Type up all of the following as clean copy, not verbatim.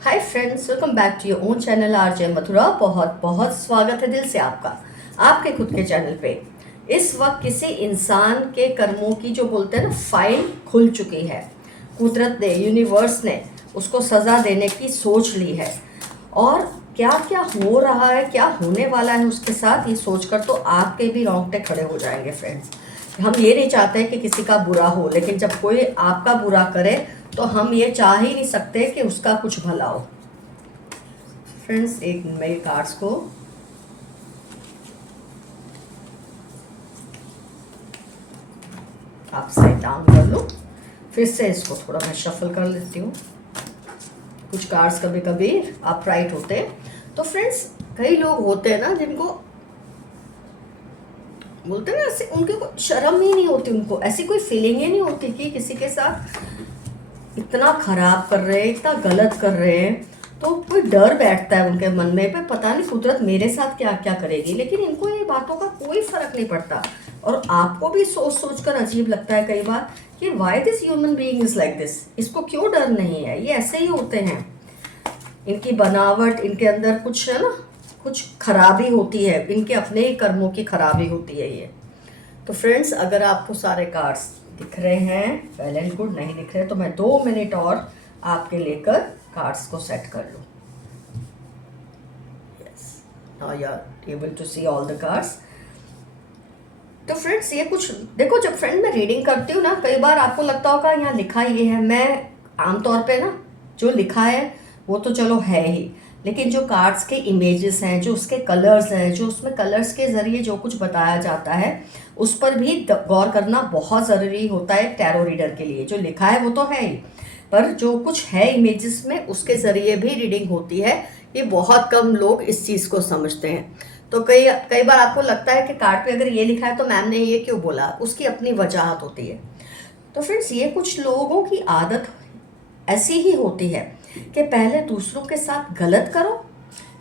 Hi friends, welcome back to your own channel RJ Mathura. बहुत बहुत स्वागत है दिल से आपका आपके खुद के चैनल पे। इस वक्त किसी इंसान के कर्मों की जो बोलते हैं ना फाइल खुल चुकी है। कुदरत ने, यूनिवर्स ने उसको सज़ा देने की सोच ली है। और क्या क्या हो रहा है, क्या होने वाला है उसके साथ, ये सोचकर तो आपके भी रोंगटे खड़े हो जाएंगे फ्रेंड्स। हम ये नहीं चाहते कि किसी का बुरा हो, लेकिन जब कोई आपका बुरा करे तो हम ये चाह ही नहीं सकते कि उसका कुछ भला हो। फ्रेंड्स, एक मेरे कार्ड्स को आप साइड डाउन कर लो। फिर से इसको थोड़ा मैं शफल कर लेती हूँ। कुछ कार्ड्स कभी कभी अपराइट होते हैं। तो फ्रेंड्स, कई लोग होते हैं ना जिनको बोलते हैं ना, ऐसे उनके को शर्म ही नहीं होती, उनको ऐसी कोई फीलिंग ही नहीं होती कि किसी के साथ इतना खराब कर रहे हैं, इतना गलत कर रहे हैं। तो कोई डर बैठता है उनके मन में पे, पता नहीं कुदरत मेरे साथ क्या क्या करेगी। लेकिन इनको ये बातों का कोई फर्क नहीं पड़ता। और आपको भी सोच सोच कर अजीब लगता है कई बार कि why this human being is like this. इसको क्यों डर नहीं है, ये ऐसे ही होते हैं। इनकी बनावट, इनके अंदर कुछ है ना, कुछ खराबी होती है, इनके अपने ही कर्मों की खराबी होती है ये। तो फ्रेंड्स, अगर आपको सारे कार्ड्स दिख रहे हैं, वेल एंड गुड। नहीं दिख रहे तो मैं 2 मिनट और आपके लेकर कार्ड्स को सेट कर लूँ। Yes, now you are able to see all the cards. तो फ्रेंड्स, ये कुछ देखो, जब फ्रेंड मैं रीडिंग करती हूँ ना, कई बार आपको लगता होगा यहाँ लिखा ये है। मैं आमतौर पे ना जो लिखा है वो तो चलो है ही, लेकिन जो कार्ड्स के इमेजेस हैं, जो उसके कलर्स हैं, जो उसमें कलर्स के ज़रिए जो कुछ बताया जाता है, उस पर भी गौर करना बहुत ज़रूरी होता है टैरो रीडर के लिए। जो लिखा है वो तो है ही, पर जो कुछ है इमेजेस में, उसके ज़रिए भी रीडिंग होती है। ये बहुत कम लोग इस चीज़ को समझते हैं। तो कई कई बार आपको लगता है कि कार्ड पे अगर ये लिखा है तो मैम ने ये क्यों बोला, उसकी अपनी वजहत होती है। तो फ्रेंड्स, ये कुछ लोगों की आदत ऐसी ही होती है कि पहले दूसरों के साथ गलत करो,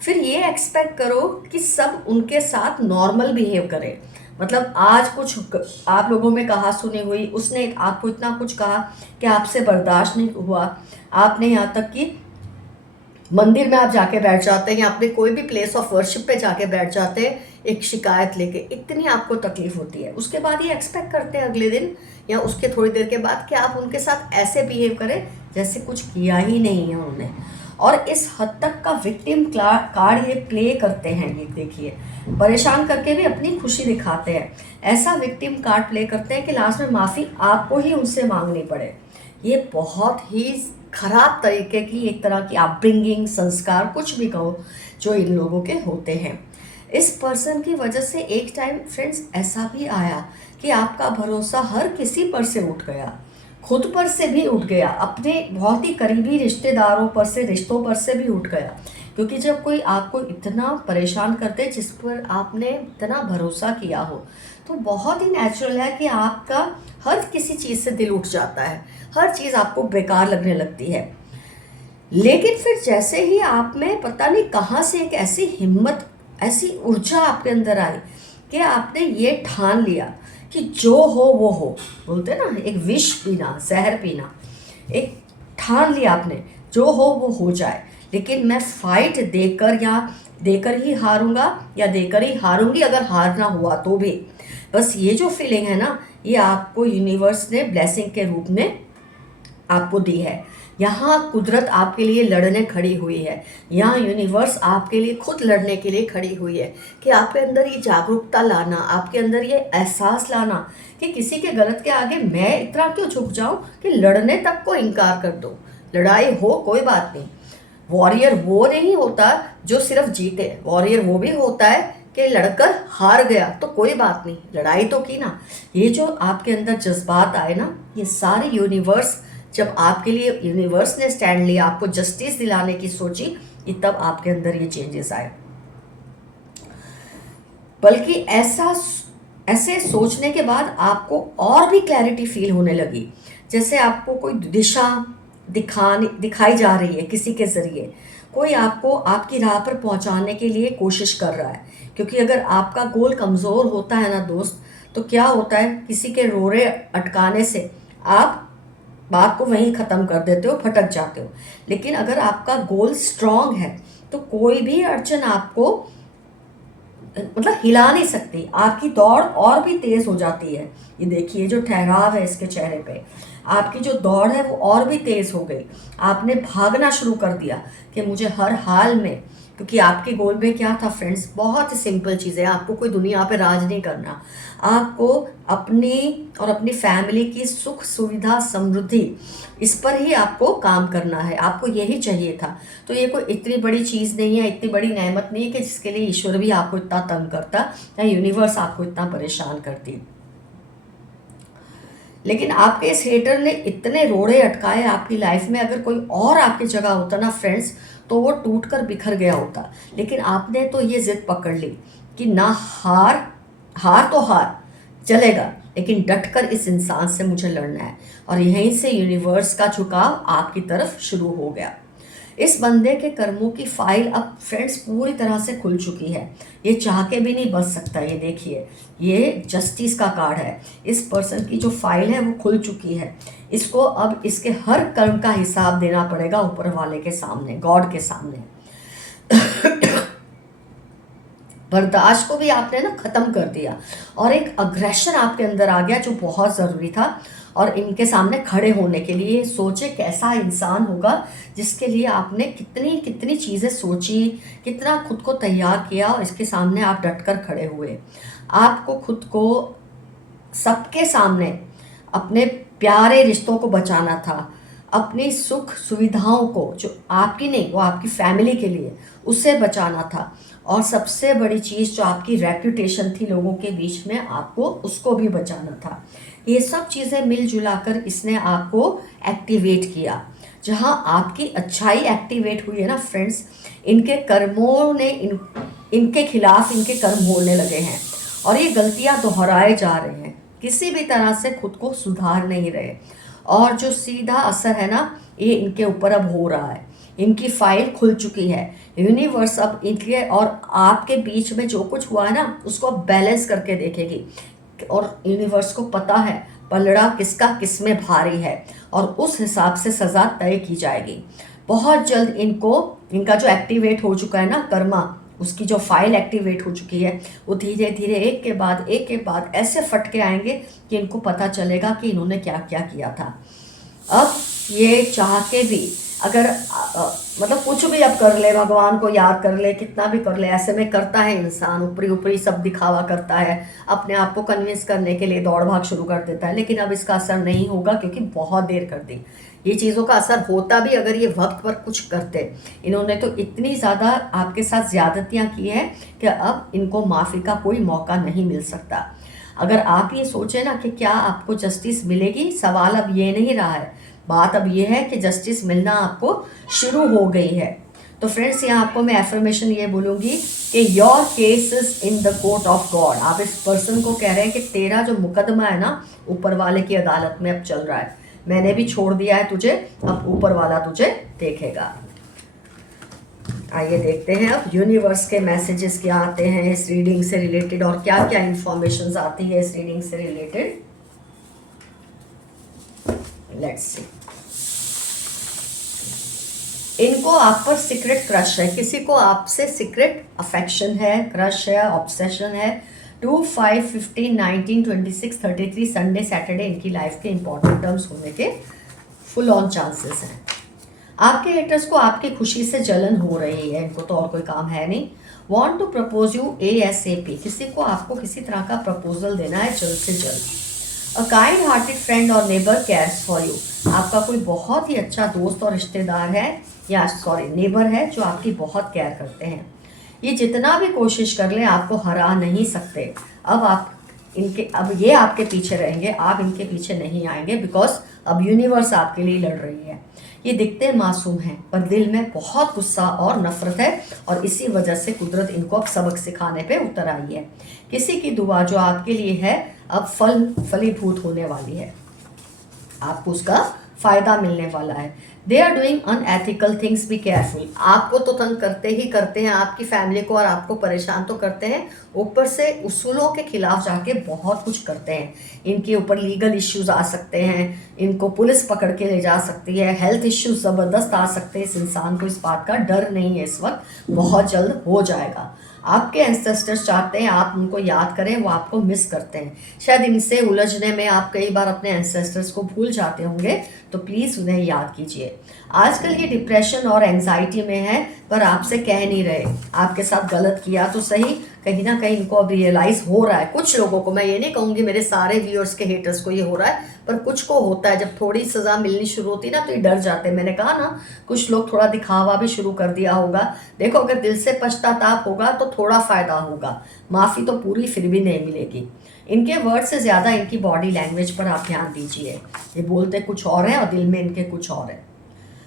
फिर ये एक्सपेक्ट करो कि सब उनके साथ नॉर्मल बिहेव करें। मतलब आज कुछ आप लोगों में कहा सुनी हुई, उसने आपको इतना कुछ कहा कि आपसे बर्दाश्त नहीं हुआ। आपने यहाँ तक कि मंदिर में आप जाके बैठ जाते हैं या अपने कोई भी प्लेस ऑफ वर्शिप पे जाके बैठ जाते हैं एक शिकायत लेके, इतनी आपको तकलीफ होती है। उसके बाद ये एक्सपेक्ट करते हैं अगले दिन या उसके थोड़ी देर के बाद कि आप उनके साथ ऐसे बिहेव करें जैसे कुछ किया ही नहीं है उन्होंने। और इस हद तक का विक्टिम कार्ड ये प्ले करते हैं। ये देखिए, परेशान करके भी अपनी खुशी दिखाते हैं। ऐसा विक्टिम कार्ड प्ले करते हैं कि लास्ट में माफ़ी आपको ही उनसे मांगनी पड़े। ये बहुत ही खराब तरीके की, एक तरह की अपब्रिंगिंग, संस्कार, कुछ भी कहो, जो इन लोगों के होते हैं। इस पर्सन की वजह से एक टाइम फ्रेंड्स ऐसा भी आया कि आपका भरोसा हर किसी पर से उठ गया, खुद पर से भी उठ गया, अपने बहुत ही करीबी रिश्तेदारों पर से, रिश्तों पर से भी उठ गया। क्योंकि जब कोई आपको इतना परेशान करते, जिस पर आपने इतना भरोसा किया हो, तो बहुत ही नेचुरल है कि आपका हर किसी चीज़ से दिल उठ जाता है, हर चीज़ आपको बेकार लगने लगती है। लेकिन फिर जैसे ही आप में पता नहीं कहाँ से एक ऐसी हिम्मत, ऐसी ऊर्जा आपके अंदर आई कि आपने ये ठान लिया कि जो हो वो हो। बोलते हैं ना, एक विष पीना, जहर पीना, एक ठान लिया आपने, जो हो वो हो जाए, लेकिन मैं फाइट देकर या देकर ही हारूंगा या देकर ही हारूंगी, अगर हारना हुआ तो भी। बस ये जो फीलिंग है ना, ये आपको यूनिवर्स ने ब्लेसिंग के रूप में आपको दी है। यहाँ कुदरत आपके लिए लड़ने खड़ी हुई है। यहाँ यूनिवर्स आपके लिए खुद लड़ने के लिए खड़ी हुई है कि आपके अंदर ये जागरूकता लाना, आपके अंदर ये एहसास लाना कि किसी के गलत के आगे मैं इतना क्यों झुक जाऊं कि लड़ने तक को इनकार कर दो। लड़ाई हो कोई बात नहीं। वॉरियर वो नहीं होता जो सिर्फ जीते, वॉरियर वो भी होता है कि लड़कर हार गया तो कोई बात नहीं, लड़ाई तो की ना। ये जो आपके अंदर जज्बात आए ना, ये सारे यूनिवर्स, जब आपके लिए यूनिवर्स ने स्टैंड लिया, आपको जस्टिस दिलाने की सोची, ये तब आपके अंदर ये चेंजेस आए। बल्कि ऐसे सोचने के बाद आपको और भी क्लैरिटी फील होने लगी, जैसे आपको कोई दिशा दिखाई जा रही है किसी के ज़रिए। कोई आपको आपकी राह पर पहुंचाने के लिए कोशिश कर रहा है। क्योंकि अगर आपका गोल कमज़ोर होता है ना दोस्त, तो क्या होता है, किसी के रोरे अटकाने से आप बात को वहीं ख़त्म कर देते हो, भटक जाते हो। लेकिन अगर आपका गोल स्ट्रांग है तो कोई भी अड़चन आपको मतलब हिला नहीं सकती, आपकी दौड़ और भी तेज हो जाती है। ये देखिए जो ठहराव है इसके चेहरे पे, आपकी जो दौड़ है वो और भी तेज हो गई। आपने भागना शुरू कर दिया कि मुझे हर हाल में, क्योंकि आपके गोल में क्या था फ्रेंड्स, बहुत ही सिंपल चीज़ है। आपको कोई दुनिया पे राज नहीं करना, आपको अपनी और अपनी फैमिली की सुख सुविधा समृद्धि, इस पर ही आपको काम करना है। आपको यही चाहिए था। तो ये कोई इतनी बड़ी चीज़ नहीं है, इतनी बड़ी नेमत नहीं है कि जिसके लिए ईश्वर भी आपको इतना तंग करता या यूनिवर्स आपको इतना परेशान करती। लेकिन आपके इस हेटर ने इतने रोड़े अटकाए आपकी लाइफ में, अगर कोई और आपकी जगह होता ना फ्रेंड्स, तो वो टूट कर बिखर गया होता। लेकिन आपने तो ये जिद पकड़ ली कि ना, हार हार तो हार चलेगा, लेकिन डटकर इस इंसान से मुझे लड़ना है। और यहीं से यूनिवर्स का झुकाव आपकी तरफ शुरू हो गया। इस बंदे के कर्मों की फाइल अब फ्रेंड्स पूरी तरह से खुल चुकी है। ये चाह के भी नहीं बच सकता। ये देखिए, ये जस्टिस का कार्ड है। इस पर्सन की जो फाइल है वो खुल चुकी है। इसको अब इसके हर कर्म का हिसाब देना पड़ेगा ऊपर वाले के सामने, गॉड के सामने। बर्दाश्त को भी आपने ना खत्म कर दिया और एक अग्रेशन आपके अंदर आ गया जो बहुत ज़रूरी था। और इनके सामने खड़े होने के लिए सोचे कैसा इंसान होगा जिसके लिए आपने कितनी कितनी चीज़ें सोची, कितना खुद को तैयार किया, और इसके सामने आप डटकर खड़े हुए। आपको खुद को सबके सामने अपने प्यारे रिश्तों को बचाना था, अपनी सुख सुविधाओं को, जो आपकी नहीं वो आपकी फैमिली के लिए, उससे बचाना था। और सबसे बड़ी चीज़ जो आपकी रेपुटेशन थी लोगों के बीच में, आपको उसको भी बचाना था। ये सब चीज़ें मिलजुला कर इसने आपको एक्टिवेट किया। जहाँ आपकी अच्छाई एक्टिवेट हुई है ना फ्रेंड्स, इनके कर्मों ने इनके खिलाफ इनके कर्म होने लगे हैं और ये गलतियाँ दोहराए जा रहे हैं। किसी भी तरह से खुद को सुधार नहीं रहे और जो सीधा असर है ना, ये इनके ऊपर अब हो रहा है। इनकी फाइल खुल चुकी है। यूनिवर्स अब इनके और आपके बीच में जो कुछ हुआ है ना, उसको बैलेंस करके देखेगी। और यूनिवर्स को पता है पलड़ा किसका किस में भारी है और उस हिसाब से सज़ा तय की जाएगी। बहुत जल्द इनको, इनका जो एक्टिवेट हो चुका है ना कर्मा, उसकी जो फाइल एक्टिवेट हो चुकी है, वो धीरे धीरे एक के बाद ऐसे फटके आएंगे कि इनको पता चलेगा कि इन्होंने क्या क्या किया था। अब ये चाह के भी अगर मतलब कुछ भी अब कर ले, भगवान को याद कर ले, कितना भी कर ले, ऐसे में करता है इंसान, ऊपरी ऊपरी सब दिखावा करता है, अपने आप को कन्विंस करने के लिए दौड़ भाग शुरू कर देता है। लेकिन अब इसका असर नहीं होगा क्योंकि बहुत देर कर दी। ये चीज़ों का असर होता भी अगर ये वक्त पर कुछ करते। इन्होंने तो इतनी ज़्यादा आपके साथ ज़्यादतियाँ की हैं कि अब इनको माफ़ी का कोई मौका नहीं मिल सकता। अगर आप ये सोचें ना कि क्या आपको जस्टिस मिलेगी, सवाल अब ये नहीं रहा है। बात अब ये है कि जस्टिस मिलना आपको शुरू हो गई है। तो फ्रेंड्स, यहाँ आपको मैं एफर्मेशन ये बोलूँगी कि your case is in the court of God. आप इस पर्सन को कह रहे हैं कि तेरा जो मुकदमा है ना, ऊपर वाले की अदालत में अब चल रहा है। मैंने भी छोड़ दिया है तुझे, अब ऊपर वाला तुझे देखेगा। आइए देखते हैं अब यूनिवर्स के मैसेजेस क्या आते हैं इस रीडिंग से रिलेटेड और क्या क्या इंफॉर्मेशन आती है इस रीडिंग से रिलेटेड। Let's see. इनको आप पर सीक्रेट क्रश है, किसी को आपसे सीक्रेट अफेक्शन है, क्रश है, ऑब्सेशन है। 2, 5, 15, 19, 26, 33 संडे सैटरडे इनकी लाइफ के इंपॉर्टेंट टर्म्स होने के फुल ऑन चांसेस हैं। आपके हेटर्स को आपकी खुशी से जलन हो रही है, इनको तो और कोई काम है नहीं। Want to propose you ASAP, किसी को आपको किसी तरह का प्रपोजल देना है जल्द से जल्द। अ काइंड हार्टेड फ्रेंड और नेबर केयर्स फॉर यू, आपका कोई बहुत ही अच्छा दोस्त और रिश्तेदार है या नेबर है जो आपकी बहुत केयर करते हैं। ये जितना भी कोशिश कर लें आपको हरा नहीं सकते। अब ये आपके पीछे रहेंगे, आप इनके पीछे नहीं आएंगे, बिकॉज अब यूनिवर्स आपके लिए लड़ रही है। ये दिखते मासूम हैं पर दिल में बहुत गुस्सा और नफरत है और इसी वजह से कुदरत इनको अब सबक सिखाने पे उतर आई है। किसी की दुआ जो आपके लिए है अब फलीभूत होने वाली है, आपको उसका फायदा मिलने वाला है। They are doing unethical things, be careful. आपको तो तंग करते ही करते हैं, आपकी फैमिली को और आपको परेशान तो करते हैं, ऊपर से उसूलों के खिलाफ जाके बहुत कुछ करते हैं। इनके ऊपर लीगल इश्यूज आ सकते हैं, इनको पुलिस पकड़ के ले जा सकती है, हेल्थ इश्यूज ज़बरदस्त आ सकते हैं। इस इंसान को इस बात का डर नहीं है इस वक्त, बहुत जल्द हो जाएगा। आपके एंसेस्टर्स चाहते हैं आप उनको याद करें, वो आपको मिस करते हैं। शायद इनसे उलझने में आप कई बार अपने एंसेस्टर्स को भूल जाते होंगे, तो प्लीज़ उन्हें याद कीजिए। आजकल ये डिप्रेशन और एंजाइटी में है, पर आपसे कह नहीं रहे। आपके साथ गलत किया तो सही, कहीं ना कहीं इनको अब रियलाइज़ हो रहा है। कुछ लोगों को, मैं ये नहीं कहूँगी मेरे सारे व्यूअर्स के हेटर्स को ये हो रहा है, पर कुछ को होता है। जब थोड़ी सज़ा मिलनी शुरू होती ना तो ये डर जाते हैं। मैंने कहा ना, कुछ लोग थोड़ा दिखावा भी शुरू कर दिया होगा। देखो, अगर दिल से पश्चाताप होगा तो थोड़ा फ़ायदा होगा, माफ़ी तो पूरी फिर भी नहीं मिलेगी। इनके वर्ड से ज़्यादा इनकी बॉडी लैंग्वेज पर आप ध्यान दीजिए। ये बोलते कुछ और है और दिल में इनके कुछ और है।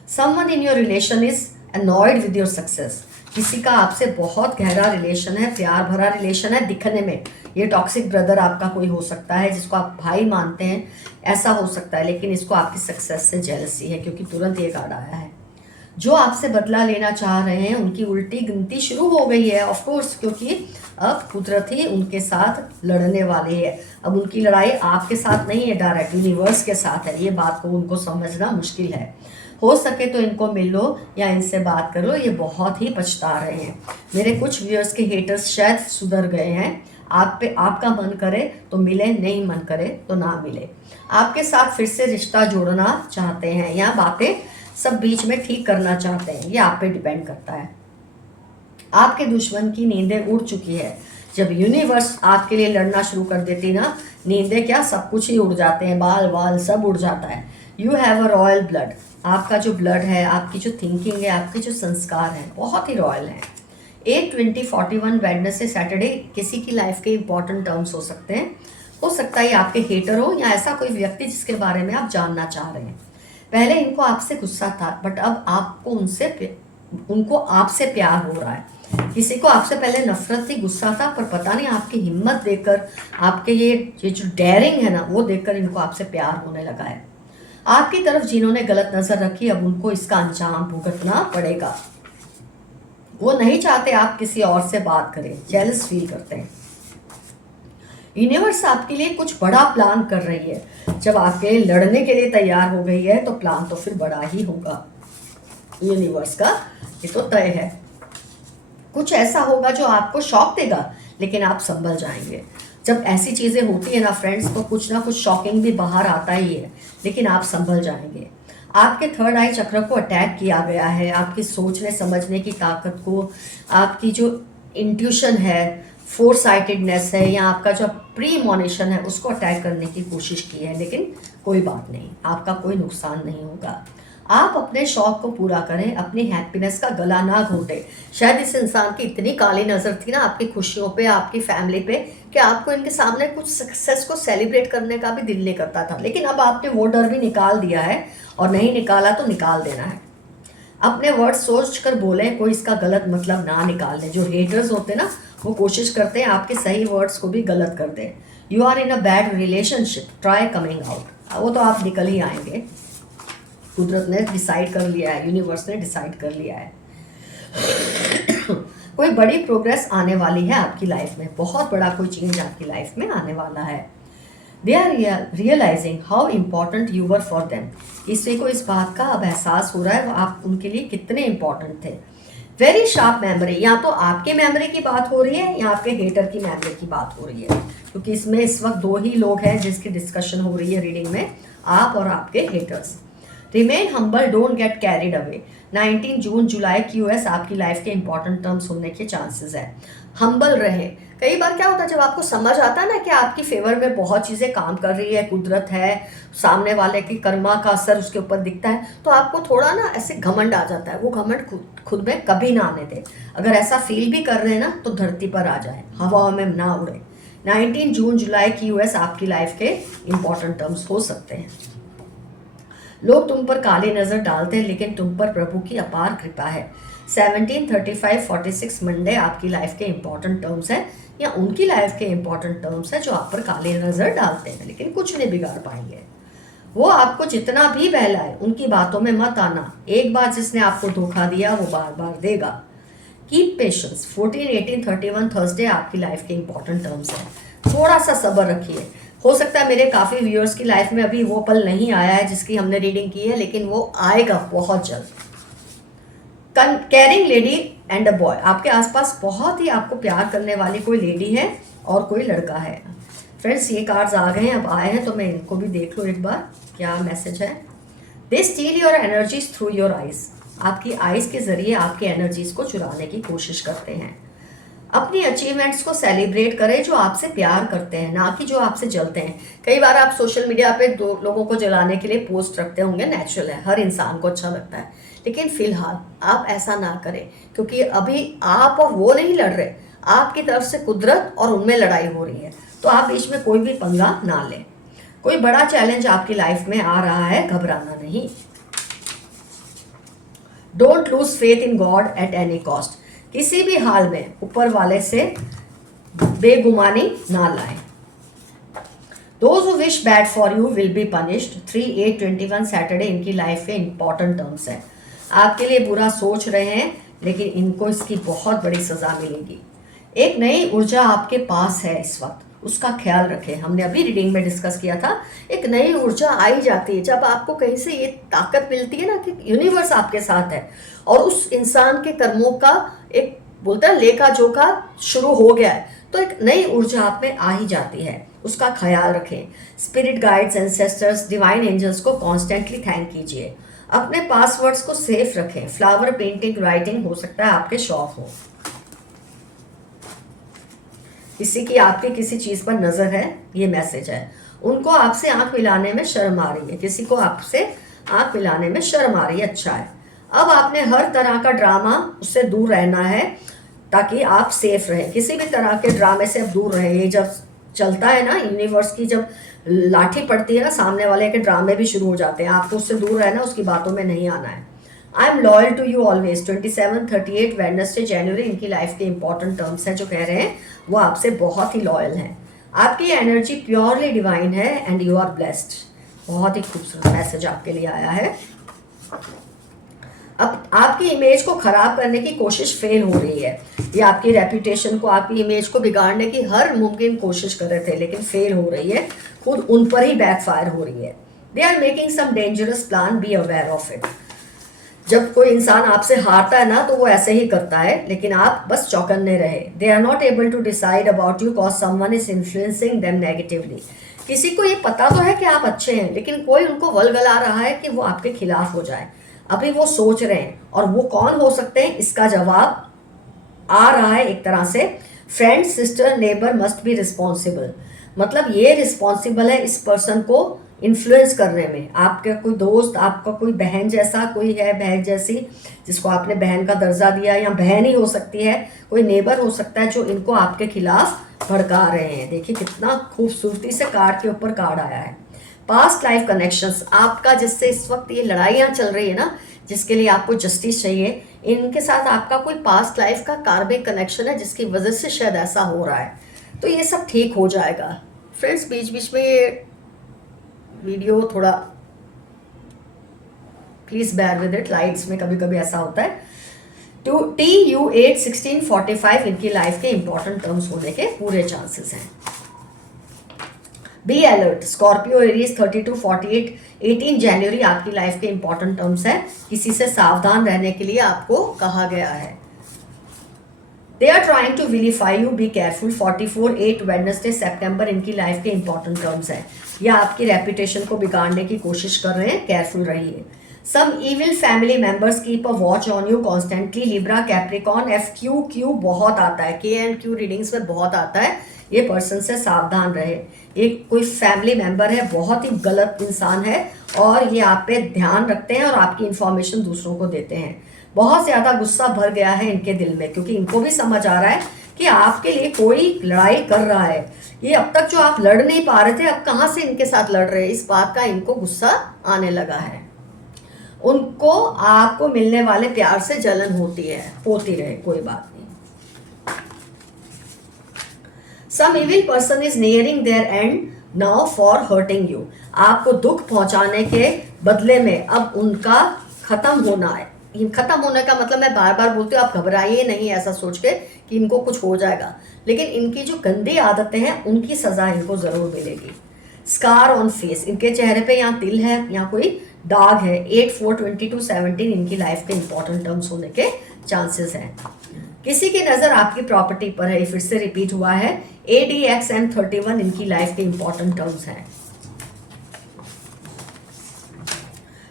Someone in your relation is annoyed with your success. किसी का आपसे बहुत गहरा रिलेशन है, प्यार भरा रिलेशन है दिखने में। ये टॉक्सिक ब्रदर आपका कोई हो सकता है, जिसको आप भाई मानते हैं, ऐसा हो सकता है। लेकिन इसको आपकी सक्सेस से जेलसी है, क्योंकि तुरंत ये कार्ड आया है। जो आपसे बदला लेना चाह रहे हैं, उनकी उल्टी गिनती शुरू हो गई है, ऑफ कोर्स, क्योंकि अब कुदरत ही उनके साथ लड़ने वाली है। अब उनकी लड़ाई आपके साथ नहीं है, डायरेक्ट यूनिवर्स के साथ है। ये बात को उनको समझना मुश्किल है। हो सके तो इनको मिल लो या इनसे बात कर लो, ये बहुत ही पछता रहे हैं। मेरे कुछ व्यूअर्स के हेटर्स शायद सुधर गए हैं। आप पे आपका मन करे तो मिले, नहीं मन करे तो ना मिले। आपके साथ फिर से रिश्ता जोड़ना चाहते हैं या बातें सब बीच में ठीक करना चाहते हैं, ये आप पे डिपेंड करता है। आपके दुश्मन की नींदें उड़ चुकी है। जब यूनिवर्स आपके लिए लड़ना शुरू कर देती ना, नींदें क्या, सब कुछ ही उड़ जाते हैं, बाल वाल सब उड़ जाता है। You have a royal blood. आपका जो ब्लड है, आपकी जो थिंकिंग है, आपके जो संस्कार हैं, बहुत ही रॉयल हैं। 8/20/41 वेडनेसडे सैटरडे किसी की लाइफ के इंपॉर्टेंट टर्म्स हो सकते हैं। हो सकता है आपके हेटर हो या ऐसा कोई व्यक्ति जिसके बारे में आप जानना चाह रहे हैं। पहले इनको आपसे गुस्सा था, बट अब उनको आपसे प्यार हो रहा है। किसी को आपसे पहले नफरत थी, गुस्सा था, पर पता नहीं आपकी हिम्मत देखकर, आपके ये जो डेयरिंग है ना, वो देखकर इनको आपसे प्यार होने लगा है। आपकी तरफ जिन्होंने गलत नजर रखी, अब उनको इसका अंजाम भुगतना पड़ेगा। वो नहीं चाहते आप किसी और से बात करें, जेलस फील करते हैं। यूनिवर्स आपके लिए कुछ बड़ा प्लान कर रही है। जब आपके लड़ने के लिए तैयार हो गई है तो प्लान तो फिर बड़ा ही होगा। यूनिवर्स का ये तो तय है। कुछ ऐसा होगा जो आपको शॉक देगा, लेकिन आप संभल जाएंगे। जब ऐसी चीज़ें होती है ना फ्रेंड्स, तो कुछ ना कुछ शॉकिंग भी बाहर आता ही है, लेकिन आप संभल जाएंगे। आपके थर्ड आई चक्र को अटैक किया गया है। आपकी सोचने समझने की ताकत को, आपकी जो इंट्यूशन है, फोर साइटेडनेस है, या आपका जो प्रीमोनिशन है, उसको अटैक करने की कोशिश की है। लेकिन कोई बात नहीं, आपका कोई नुकसान नहीं होगा। आप अपने शौक को पूरा करें, अपनी हैप्पीनेस का गला ना घोटे। शायद इस इंसान की इतनी काली नज़र थी ना आपकी खुशियों पे, आपकी फैमिली पे, कि आपको इनके सामने कुछ सक्सेस को सेलिब्रेट करने का भी दिल नहीं करता था। लेकिन अब आपने वो डर भी निकाल दिया है, और नहीं निकाला तो निकाल देना है। अपने वर्ड सोच कर बोलें, कोई इसका गलत मतलब ना निकाल लें। जो हेटर्स होते हैं ना, वो कोशिश करते हैं आपके सही वर्ड्स को भी गलत कर दें। You are in a bad relationship, try coming out. वो तो आप निकल ही आएंगे। कुदरत ने डिसाइड कर लिया है, यूनिवर्स ने डिसाइड कर लिया है। कोई बड़ी प्रोग्रेस आने वाली है आपकी लाइफ में, बहुत बड़ा कोई चेंज आपकी लाइफ में आने वाला है। They are realising how important you were for them. किसी को इस बात का अब एहसास हो रहा है आप उनके लिए कितने इंपॉर्टेंट थे। वेरी शार्प मेमोरी, या तो आपकी मेमोरी की बात हो रही है या आपके हेटर की मेमोरी की बात हो रही है, क्योंकि इसमें इस वक्त दो ही लोग हैं जिसकी डिस्कशन हो रही है रीडिंग में, आप और आपके haters. Remain humble, don't get carried away. 19 June July QS आपकी लाइफ के इंपॉर्टेंट टर्म्स होने के चांसेस है। हम्बल रहे। कई बार क्या होता है, जब आपको समझ आता है ना कि आपकी फेवर में बहुत चीज़ें काम कर रही है, कुदरत है, सामने वाले की कर्मा का असर उसके ऊपर दिखता है, तो आपको थोड़ा ना ऐसे घमंड आ जाता है। वो घमंड खुद में कभी ना आने दे। अगर ऐसा फील भी कर रहे हैं ना, तो धरती पर आ जाए, हवा में ना उड़े। 19 जून जुलाई QS आपकी लाइफ के इंपॉर्टेंट टर्म्स हो सकते हैं। लोग तुम पर काली नज़र डालते हैं, लेकिन तुम पर प्रभु की अपार कृपा है। 17/35/46 मंडे आपकी लाइफ के इंपॉर्टेंट टर्म्स हैं, या उनकी लाइफ के इंपॉर्टेंट टर्म्स हैं जो आप पर काली नज़र डालते हैं, लेकिन कुछ नहीं बिगाड़ पाएंगे। वो आपको जितना भी बहलाए उनकी बातों में मत आना। एक बार जिसने आपको धोखा दिया वो बार बार देगा। Keep patience. 14, 18, 31 थर्सडे आपकी लाइफ के इंपॉर्टेंट टर्म्स है। थोड़ा सा सब्र रखिए। हो सकता है मेरे काफ़ी व्यूअर्स की लाइफ में अभी वो पल नहीं आया है जिसकी हमने रीडिंग की है, लेकिन वो आएगा बहुत जल्द। Carrying lady and a boy, आपके आसपास बहुत ही आपको प्यार करने वाली कोई लेडी है और कोई लड़का है। फ्रेंड्स, ये कार्ड्स आ गए हैं, अब आए हैं तो मैं इनको भी देख लूँ एक बार क्या मैसेज है। They steal your energies through your eyes, आपकी आइज के जरिए आपकी एनर्जीज को चुराने की कोशिश करते हैं। अपनी अचीवमेंट्स को सेलिब्रेट करें जो आपसे प्यार करते हैं, ना कि जो आपसे जलते हैं। कई बार आप सोशल मीडिया पे दो लोगों को जलाने के लिए पोस्ट रखते होंगे, नेचुरल है, हर इंसान को अच्छा लगता है, लेकिन फिलहाल आप ऐसा ना करें, क्योंकि अभी आप और वो नहीं लड़ रहे, आपकी तरफ से कुदरत और उनमें लड़ाई हो रही है। तो आप बीच में कोई भी पंगा ना लें। कोई बड़ा चैलेंज आपकी लाइफ में आ रहा है, घबराना नहीं। Don't lose faith in God at any cost, किसी भी हाल में ऊपर वाले से बेगुमानी ना लाएं। Those who wish bad for you will be punished। 3/8/21 Saturday इनकी लाइफ के इंपॉर्टेंट टर्म्स है। आपके लिए बुरा सोच रहे हैं, लेकिन इनको इसकी बहुत बड़ी सजा मिलेगी। एक नई ऊर्जा आपके पास है इस वक्त, उसका ख्याल रखें। हमने अभी रीडिंग में डिस्कस किया था, एक नई ऊर्जा आई जाती है जब आपको कहीं से ये ताकत मिलती है ना कि यूनिवर्स आपके साथ है और उस इंसान के कर्मों का एक बोलता है लेखा जोखा शुरू हो गया है, तो एक नई ऊर्जा आप में आ ही जाती है, उसका ख्याल रखें। Spirit guides, ancestors, divine angels को कॉन्स्टेंटली थैंक कीजिए। अपने पासवर्ड्स को सेफ रखें। फ्लावर पेंटिंग, राइटिंग हो सकता है आपके शौक हो। किसी की आपकी किसी चीज पर नजर है, ये मैसेज है। उनको आपसे आंख मिलाने में शर्म आ रही है, किसी को आपसे आंख मिलाने में शर्म आ रही है, अच्छा है। अब आपने हर तरह का ड्रामा उससे दूर रहना है ताकि आप सेफ रहें। किसी भी तरह के ड्रामे से आप दूर रहें। ये जब चलता है ना, यूनिवर्स की जब लाठी पड़ती है ना, सामने वाले के ड्रामे भी शुरू हो जाते हैं। आपको उससे दूर रहना, उसकी बातों में नहीं आना है। I am loyal to you always. 27, 38 Wednesday जनवरी इनकी लाइफ के इंपॉर्टेंट टर्म्स हैं जो कह रहे हैं वो आपसे बहुत ही लॉयल हैं। आपकी एनर्जी प्योरली डिवाइन है एंड यू आर ब्लेस्ड। बहुत ही खूबसूरत मैसेज आपके लिए आया है। अब आपकी इमेज को खराब करने की कोशिश फेल हो रही है। ये आपकी रेपुटेशन को, आपकी इमेज को बिगाड़ने की हर मुमकिन कोशिश कर रहे थे, लेकिन फेल हो रही है, खुद उन पर ही बैकफायर हो रही है। They are making some dangerous plan, be aware of it. जब कोई इंसान आपसे हारता है ना तो वो ऐसे ही करता है, लेकिन आप बस चौकन्ने रहे। They are not able to decide about you cause someone is influencing them negatively. किसी को ये पता तो है कि आप अच्छे हैं, लेकिन कोई उनको वलगला रहा है कि वो आपके खिलाफ हो जाए। अभी वो सोच रहे हैं, और वो कौन हो सकते हैं इसका जवाब आ रहा है एक तरह से। Friend, sister, neighbour must be responsible. मतलब ये रिस्पॉन्सिबल है इस पर्सन को इन्फ्लुएंस करने में। आपका कोई दोस्त, आपका कोई बहन जैसा कोई है, बहन जैसी जिसको आपने बहन का दर्जा दिया, या बहन ही हो सकती है, कोई नेबर हो सकता है जो इनको आपके खिलाफ भड़का रहे हैं। देखिए कितना खूबसूरती से कार्ड के ऊपर कार्ड आया है। पास्ट लाइफ कनेक्शंस, आपका जिससे इस वक्त ये लड़ाइयाँ चल रही है ना, जिसके लिए आपको जस्टिस चाहिए, इनके साथ आपका कोई पास्ट लाइफ का कार्मिक कनेक्शन है जिसकी वजह से शायद ऐसा हो रहा है। तो ये सब ठीक हो जाएगा। फ्रेंड्स, बीच बीच में ये वीडियो थोड़ा please bear with it, lights में कभी कभी ऐसा होता है। तो TU81645 इनकी लाइफ के इंपॉर्टेंट टर्म्स होने के पूरे चांसेस हैं। Be alert. स्कॉर्पियो, एरीज, 32, 48, 18 जनवरी आपकी लाइफ के इंपॉर्टेंट टर्म्स है। किसी से सावधान रहने के लिए आपको कहा गया है। They are trying to vilify you, be careful. 44/8 Wednesday सितंबर इनकी लाइफ के इंपॉर्टेंट टर्म्स है। या आपकी रेपुटेशन को बिगाड़ने की कोशिश कर रहे हैं, केयरफुल रहिए। Some evil family members keep a watch on you constantly. Libra, Capricorn, FQ बहुत आता है, K&Q रीडिंग्स में बहुत आता है। ये पर्सन से सावधान रहे। एक कोई फैमिली मेंबर है, बहुत ही गलत इंसान है, और ये आप पे ध्यान रखते हैं और आपकी इंफॉर्मेशन दूसरों को देते हैं। बहुत ज़्यादा गुस्सा भर गया है इनके दिल में, क्योंकि इनको भी समझ आ रहा है कि आपके लिए कोई लड़ाई कर रहा है। ये अब तक जो आप लड़ नहीं पा रहे थे, अब कहाँ से इनके साथ लड़ रहे हैं, इस बात का इनको गुस्सा आने लगा है। उनको आपको मिलने वाले प्यार से जलन होती रहे, कोई बात नहीं। Some evil person is nearing their end now for hurting you, आपको दुख पहुंचाने के बदले में अब उनका खत्म होना है। ये खत्म होने का मतलब मैं बार बार बोलती हूँ, आप घबराइए नहीं ऐसा सोच के कि इनको कुछ हो जाएगा, लेकिन इनकी जो गंदी आदतें हैं उनकी सजा इनको जरूर मिलेगी। स्कार ऑन फेस, इनके चेहरे पे यहाँ तिल है, यहाँ कोई दाग है। 8/4/22/17 इनकी लाइफ के इंपॉर्टेंट टर्म्स होने के चांसेस हैं। किसी की नजर आपकी प्रॉपर्टी पर है, ये फिर से रिपीट हुआ है। ADXM31 इनकी लाइफ के इंपॉर्टेंट टर्म्स हैं।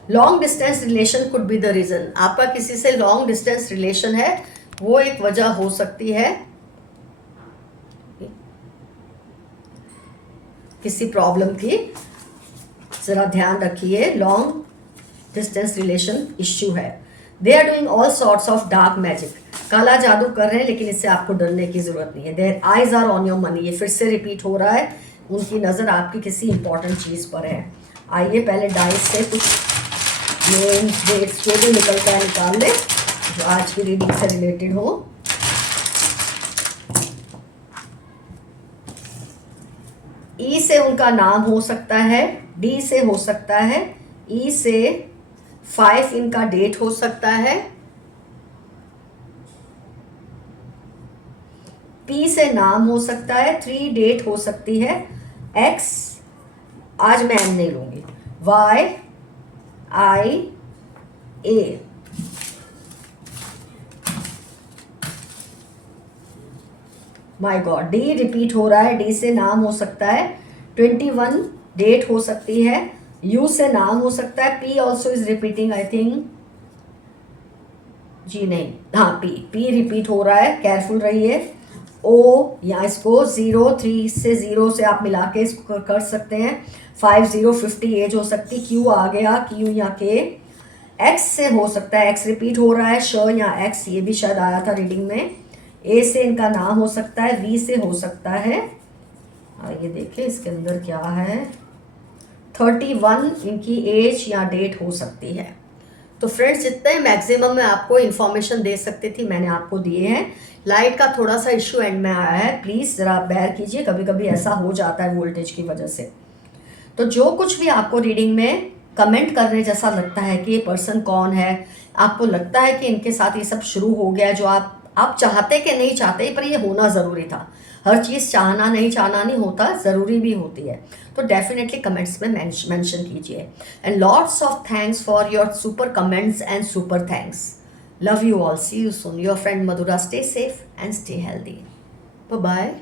Long distance relation could be the reason, आपका किसी से लॉन्ग डिस्टेंस रिलेशन है, वो एक वजह हो सकती है किसी प्रॉब्लम की। जरा ध्यान रखिए, लॉन्ग डिस्टेंस रिलेशन इश्यू है। They are doing all sorts of dark magic, काला जादू कर रहे हैं, लेकिन इससे आपको डरने की जरूरत नहीं है। Their eyes are on your money, ये फिर से रिपीट हो रहा है, उनकी नज़र आपकी किसी इंपॉर्टेंट चीज़ पर है। आइए पहले डाइस से कुछ नेम्स डेट्स जो भी निकलता है निकाल लें जो आज की रीडिंग से रिलेटेड हो। ई से उनका नाम हो सकता है, डी से हो सकता है, ई से 5 इनका डेट हो सकता है, पी से नाम हो सकता है, 3 डेट हो सकती है, एक्स आज मैं एम नहीं लूंगी, Y I A, my god D repeat हो रहा है, डी से नाम हो सकता है, 21 डेट हो सकती है, यू से नाम हो सकता है, P also is repeating I think, जी नहीं, हाँ पी रिपीट हो रहा है, केयरफुल रहिए। ओ या इसको 0 3 से 0 से आप मिला के इसको कर सकते हैं, 50 एज हो सकती, क्यू आ गया, क्यू या के, एक्स से हो सकता है, एक्स रिपीट हो रहा है, श या एक्स ये भी शायद आया था रीडिंग में, ए से इनका नाम हो सकता है, वी से हो सकता है, ये देखिए इसके अंदर क्या है, 31 इनकी एज या डेट हो सकती है। तो फ्रेंड्स जितने मैक्सिमम मैं आपको इन्फॉर्मेशन दे सकती थी मैंने आपको दिए हैं। लाइट का थोड़ा सा इश्यू एंड में आया है, प्लीज़ ज़रा बेयर कीजिए, कभी कभी ऐसा हो जाता है वोल्टेज की वजह से। तो जो कुछ भी आपको रीडिंग में कमेंट करने जैसा लगता है कि ये पर्सन कौन है, आपको लगता है कि इनके साथ ये सब शुरू हो गया, जो आप चाहते कि नहीं चाहते पर ये होना ज़रूरी था। हर चीज़ चाहना नहीं होता, ज़रूरी भी होती है, तो डेफिनेटली कमेंट्स में मेंशन कीजिए। And lots of thanks for your super comments and super thanks. Love you all, see you soon, your friend Madhura, stay safe and stay healthy, bye bye.